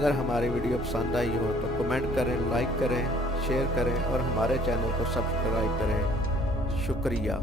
अगर हमारी वीडियो पसंद आई हो तो कमेंट करें, लाइक करें, शेयर करें और हमारे चैनल को सब्सक्राइब करें। शुक्रिया।